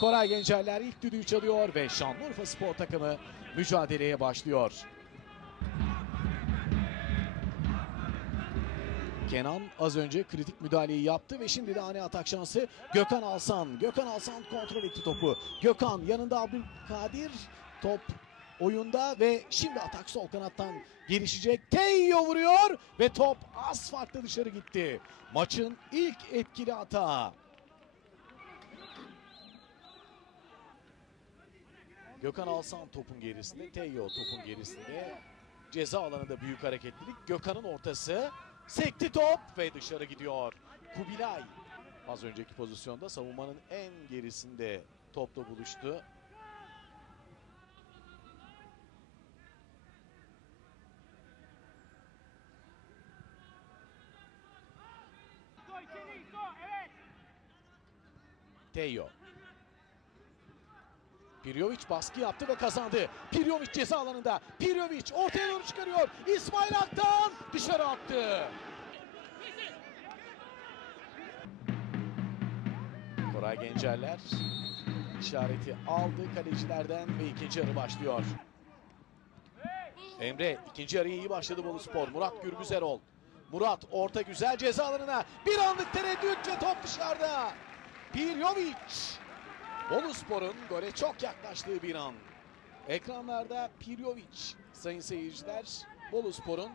Koray Gencerler ilk düdüğü çalıyor ve Şanlıurfa Spor takımı mücadeleye başlıyor. Kenan az önce kritik müdahaleyi yaptı ve şimdi de ani atak şansı Gökhan Alsan. Gökhan Alsan kontrol etti topu. Gökhan yanında Abdülkadir top oyunda ve şimdi atak sol kanattan gelişecek. Teyyo vuruyor ve top az farklı dışarı gitti. Maçın ilk etkili atağı. Gökhan Alsan topun gerisinde, Teyyo topun gerisinde. Ceza alanında büyük hareketlilik. Gökhan'ın ortası. Sekti top ve dışarı gidiyor. Kubilay az önceki pozisyonda savunmanın en gerisinde topla buluştu. İso Pirjovic baskı yaptı ve kazandı. Pirjovic ceza alanında. Pirjovic ortaya doğru çıkarıyor. İsmail Aktan dışarı attı. Koray Gencerler işareti aldı kalecilerden ve ikinci yarı başlıyor. Emre ikinci yarıya iyi başladı Bolu Spor. Murat Gürbüzerol. Murat orta güzel ceza alanına. Bir anlık tereddüt ve top dışarıda. Pirjovic. Bolu Spor'un gole çok yaklaştığı bir an. Ekranlarda Pirjovic sayın seyirciler. Bolu Spor'un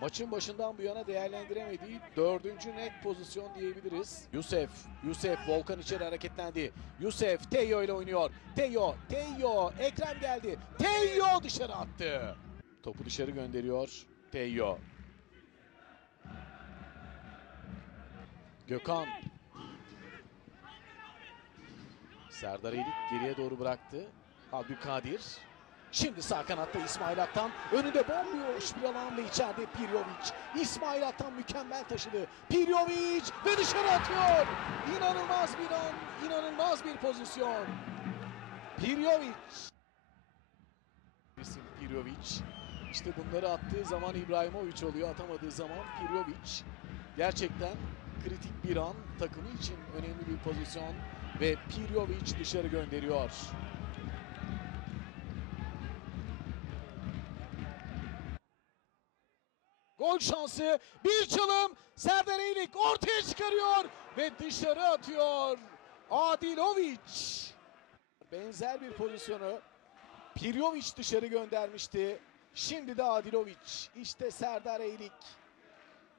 maçın başından bu yana değerlendiremediği dördüncü net pozisyon diyebiliriz. Yusuf, Yusuf Volkan içeri hareketlendi. Yusuf Teyo ile oynuyor. Teyo, Teyo, Ekrem geldi. Teyo dışarı attı. Topu dışarı gönderiyor Teyo. Gökhan. Serdar Elik geriye doğru bıraktı. Abdülkadir. Şimdi sağ kanatta İsmail Aktan. Önünde bomboş bir alan ve içeride Pirjovic. İsmail Aktan mükemmel taşıdı. Pirjovic ve dışarı atıyor. İnanılmaz bir an, inanılmaz bir pozisyon. Pirjovic. Pirjovic. İşte bunları attığı zaman İbrahimovic oluyor. Atamadığı zaman Pirjovic. Gerçekten kritik bir an. Takımı için önemli bir pozisyon. Ve Pirjovic dışarı gönderiyor. Gol şansı. Bir çalım. Serdar Eylik ortaya çıkarıyor. Ve dışarı atıyor. Adilovic. Benzer bir pozisyonu Pirjovic dışarı göndermişti. Şimdi de Adilovic. İşte Serdar Eylik.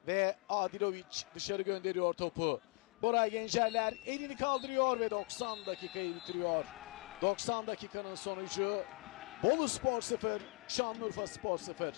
Ve Adilovic dışarı gönderiyor topu. Boray Gencerler elini kaldırıyor ve 90 dakikayı bitiriyor. 90 dakikanın sonucu Bolu Spor 0, Şanlıurfa Spor 0.